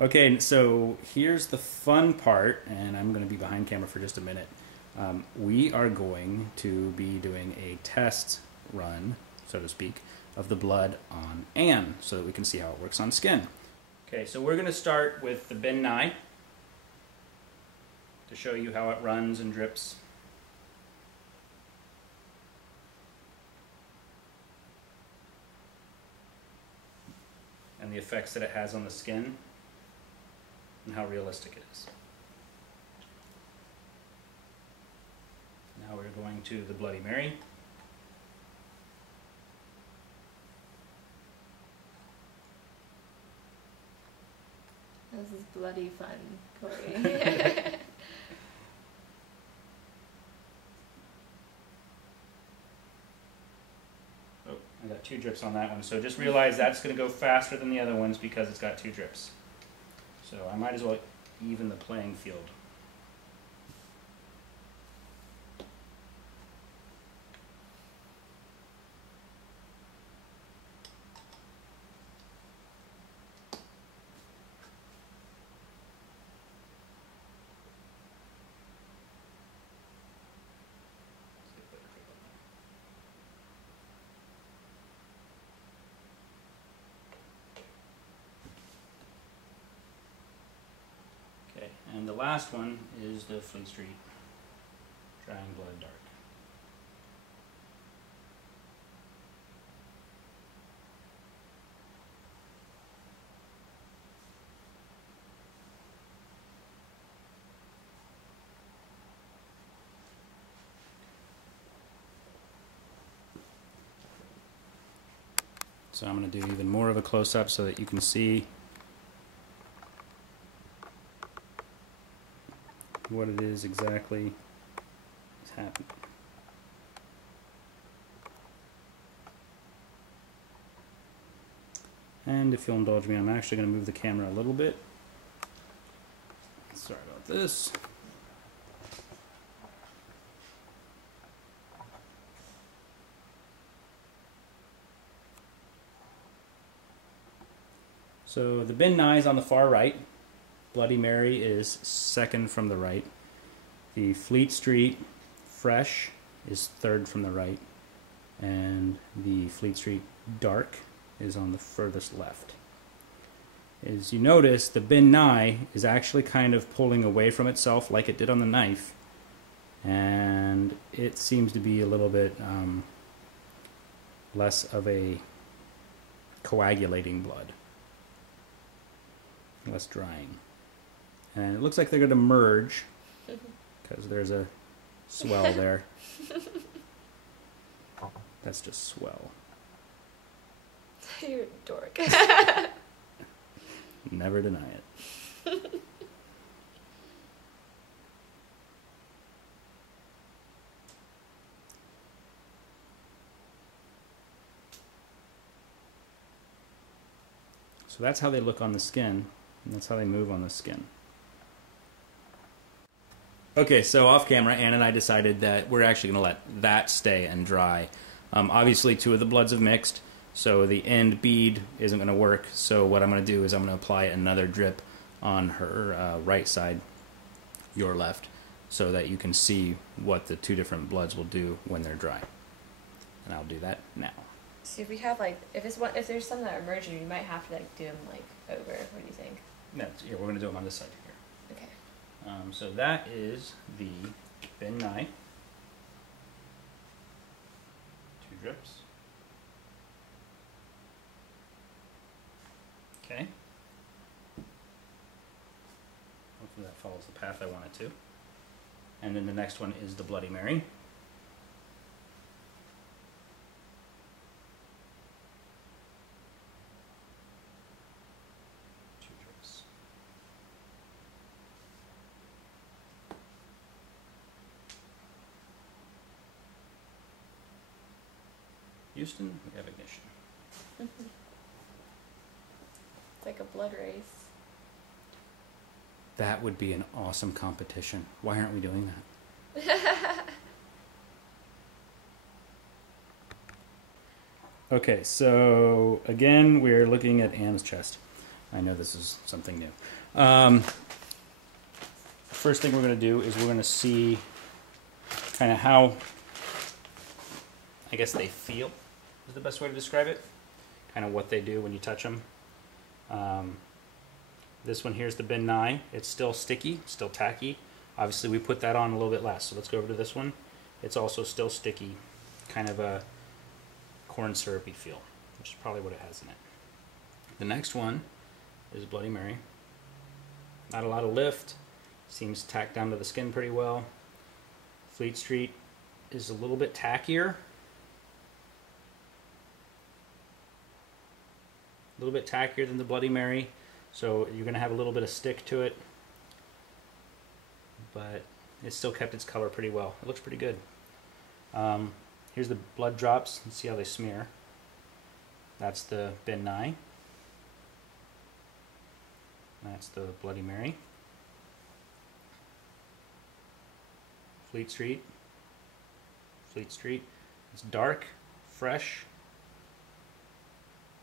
Okay, so here's the fun part, and I'm going to be behind camera for just a minute. We are going to be doing a test run, so to speak, of the blood on Anne, so that we can see how it works on skin. Okay, so we're going to start with the bin nye to show you how it runs and drips. And the effects that it has on the skin and how realistic it is. Now we're going to the Bloody Mary. This is bloody fun, Corey. Oh, I got 2 drips on that one. So just realize that's going to go faster than the other ones because it's got 2 drips. So I might as well even the playing field. And the last one is the Fleet Street Drying Blood Dark. So I'm going to do even more of a close-up so that you can see what it is exactly is happening. And if you'll indulge me, I'm actually going to move the camera a little bit. Sorry about this. So the bin nye is on the far right. Bloody Mary is second from the right. The Fleet Street Fresh is third from the right. And the Fleet Street Dark is on the furthest left. As you notice, the bin nye is actually kind of pulling away from itself like it did on the knife. And it seems to be a little bit less of a coagulating blood. Less drying. And it looks like they're going to merge because there's a swell there. That's just swell. You're a dork. Never deny it. So that's how they look on the skin, and that's how they move on the skin. Okay, so off camera, Anne and I decided that we're actually going to let that stay and dry. Obviously, 2 of the bloods have mixed, so the end bead isn't going to work. So what I'm going to do is I'm going to apply another drip on her right side, your left, so that you can see what the 2 different bloods will do when they're dry. And I'll do that now. See, if we have if there's some that are merging, we might have to do them over. What do you think? No, yeah, we're going to do them on this side here. Okay. So that is the bin nye. 2 drips. Okay. Hopefully that follows the path I want it to. And then the next one is the Bloody Mary. 2 drips. Houston, we have ignition. It's like a blood race. That would be an awesome competition. Why aren't we doing that? Okay, so again, we're looking at Anne's chest. I know this is something new. First thing we're going to do is we're going to see kind of how, I guess, they feel is the best way to describe it. Kind of what they do when you touch them. This one here's the Ben Nye. It's still sticky, still tacky. Obviously we put that on a little bit less, so let's go over to this one. It's also still sticky, kind of a corn syrupy feel, which is probably what it has in it. The next one is Bloody Mary. Not a lot of lift, seems tacked down to the skin pretty well. Fleet Street is a little bit tackier. A little bit tackier than the Bloody Mary, so you're going to have a little bit of stick to it, but it still kept its color pretty well. It looks pretty good. Here's the blood drops. Let's see how they smear. That's the Ben Nye. That's the Bloody Mary. Fleet Street. Fleet Street. It's dark, fresh,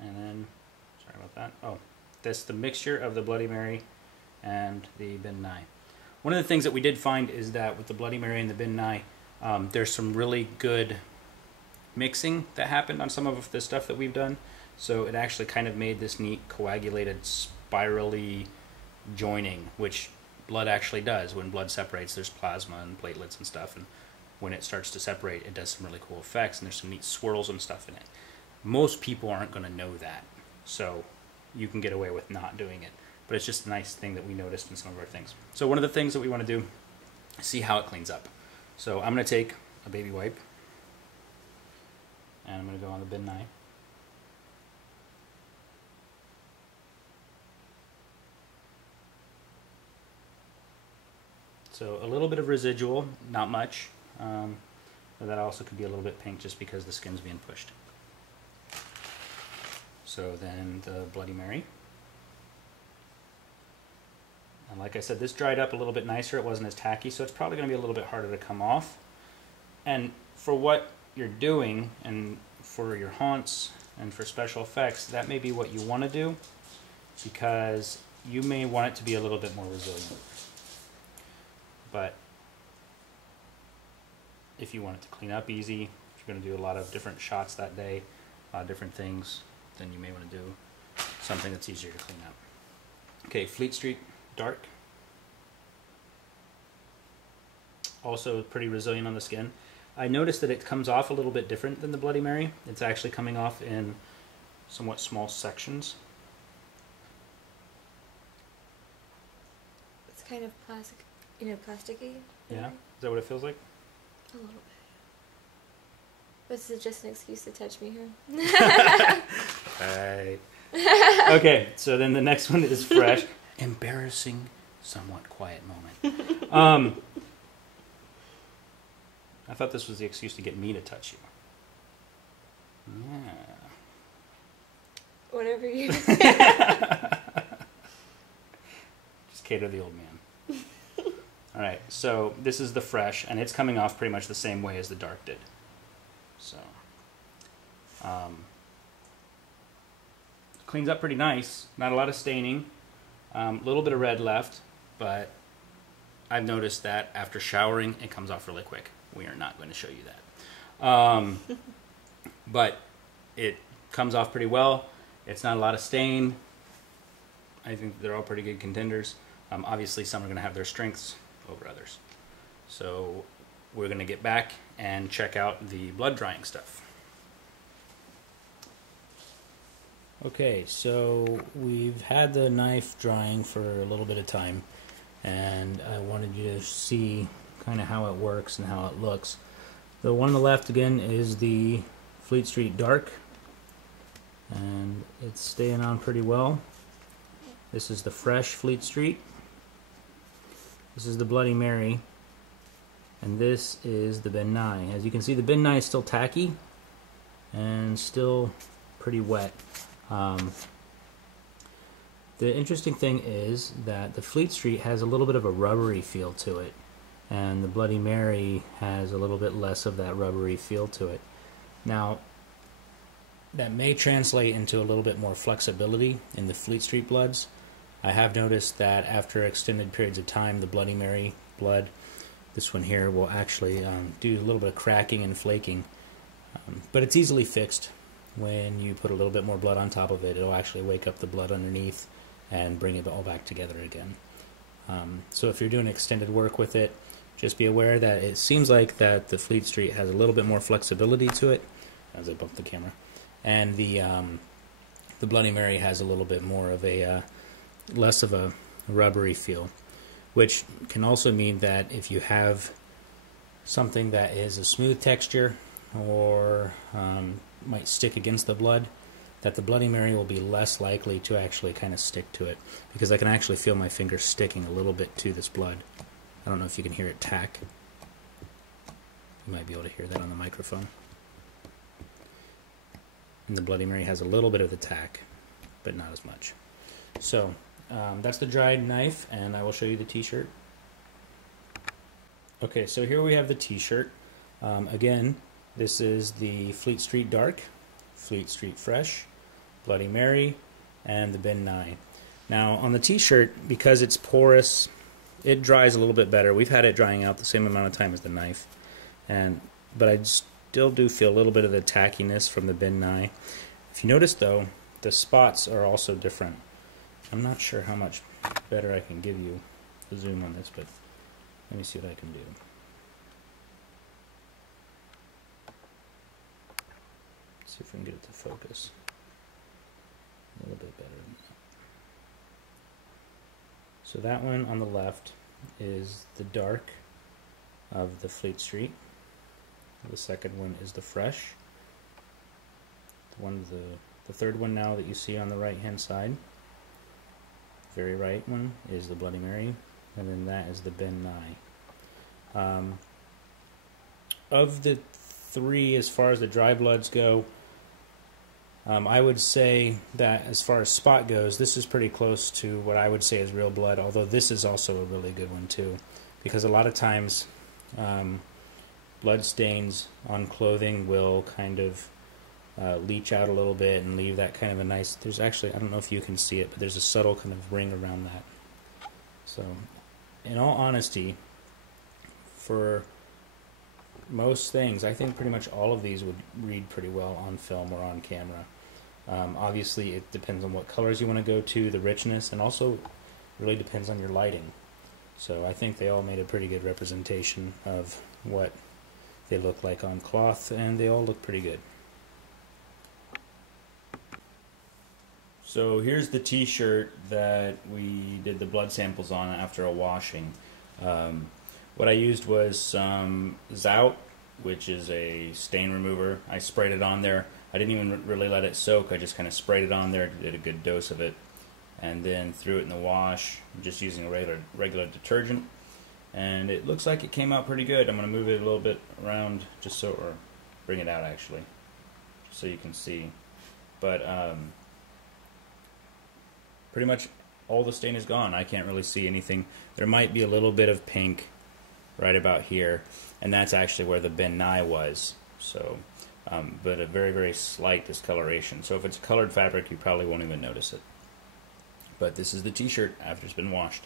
and then, sorry about that. Oh, that's the mixture of the Bloody Mary and the Ben Nye. One of the things that we did find is that with the Bloody Mary and the Ben Nye, there's some really good mixing that happened on some of the stuff that we've done. So it actually kind of made this neat coagulated spirally joining, which blood actually does. When blood separates, there's plasma and platelets and stuff, and when it starts to separate, it does some really cool effects, and there's some neat swirls and stuff in it. Most people aren't going to know that, so you can get away with not doing it. But it's just a nice thing that we noticed in some of our things. So one of the things that we want to do is see how it cleans up. So I'm going to take a baby wipe, and I'm going to go on the Ben Nye. So a little bit of residual, not much. But that also could be a little bit pink just because the skin's being pushed. So then the Bloody Mary. And like I said, this dried up a little bit nicer. It wasn't as tacky, so it's probably going to be a little bit harder to come off. And for what you're doing, and for your haunts, and for special effects, that may be what you want to do, because you may want it to be a little bit more resilient. But if you want it to clean up easy, if you're going to do a lot of different shots that day, a lot of different things, then you may want to do something that's easier to clean up. Okay, Fleet Street Dark. Also pretty resilient on the skin. I noticed that it comes off a little bit different than the Bloody Mary. It's actually coming off in somewhat small sections. It's kind of plastic, plasticky. Yeah? Is that what it feels like? A little bit. This is just an excuse to touch me here. Right. Okay, so then the next one is Fresh. Embarrassing, somewhat quiet moment. I thought this was the excuse to get me to touch you. Yeah. Whatever you Just cater the old man. Alright, so this is the Fresh, and it's coming off pretty much the same way as the Dark did. So, cleans up pretty nice. Not a lot of staining. A little bit of red left, but I've noticed that after showering, it comes off really quick. We are not going to show you that. But it comes off pretty well. It's not a lot of stain. I think they're all pretty good contenders. Obviously, some are going to have their strengths over others. So we're going to get back and check out the blood drying stuff. Okay, so we've had the knife drying for a little bit of time, and I wanted you to see kind of how it works and how it looks. The one on the left again is the Fleet Street Dark, and it's staying on pretty well. This is the Fresh Fleet Street. This is the Bloody Mary, and this is the Ben Nye. As you can see, the Ben Nye is still tacky and still pretty wet. The interesting thing is that the Fleet Street has a little bit of a rubbery feel to it, and the Bloody Mary has a little bit less of that rubbery feel to it. Now, that may translate into a little bit more flexibility in the Fleet Street bloods. I have noticed that after extended periods of time, the Bloody Mary blood, this one here, will actually do a little bit of cracking and flaking. But it's easily fixed. When you put a little bit more blood on top of it, it'll actually wake up the blood underneath and bring it all back together again. So if you're doing extended work with it, just be aware that it seems like that the Fleet Street has a little bit more flexibility to it, as I bump the camera, and the Bloody Mary has a little bit more of a less of a rubbery feel, which can also mean that if you have something that is a smooth texture or might stick against the blood, that the Bloody Mary will be less likely to actually kind of stick to it, because I can actually feel my finger sticking a little bit to this blood. I don't know if you can hear it tack. You might be able to hear that on the microphone. And the Bloody Mary has a little bit of the tack, but not as much. So that's the dried knife, and I will show you the t-shirt. Okay, so here we have the t-shirt. Again, this is the Fleet Street Dark, Fleet Street Fresh, Bloody Mary, and the Ben Nye. Now on the t-shirt, because it's porous, it dries a little bit better. We've had it drying out the same amount of time as the knife, but I still do feel a little bit of the tackiness from the Ben Nye. If you notice though, the spots are also different. I'm not sure how much better I can give you the zoom on this, but let me see what I can do. See if we can get it to focus a little bit better. So that one on the left is the dark of the Fleet Street. The second one is the fresh. The third one now that you see on the right hand side, very right one, is the Bloody Mary, and then that is the Ben Nye. Of the three, as far as the dry bloods go, I would say that as far as spot goes, this is pretty close to what I would say is real blood, although this is also a really good one too, because a lot of times blood stains on clothing will kind of leach out a little bit and leave that kind of a nice, there's actually, I don't know if you can see it, but there's a subtle kind of ring around that. So in all honesty, for most things, I think pretty much all of these would read pretty well on film or on camera. Obviously it depends on what colors you want to go to, the richness, and also really depends on your lighting. So I think they all made a pretty good representation of what they look like on cloth, and they all look pretty good. So here's the t-shirt that we did the blood samples on after a washing. What I used was some Zout, which is a stain remover. I sprayed it on there. I didn't even really let it soak. I just kind of sprayed it on there, did a good dose of it, and then threw it in the wash, just using a regular detergent. And it looks like it came out pretty good. I'm going to move it a little bit around, just so, or bring it out actually, so you can see. But pretty much all the stain is gone. I can't really see anything. There might be a little bit of pink right about here, and that's actually where the Ben Nye was. So, but a very, very slight discoloration. So if it's a colored fabric, you probably won't even notice it. But this is the t-shirt after it's been washed.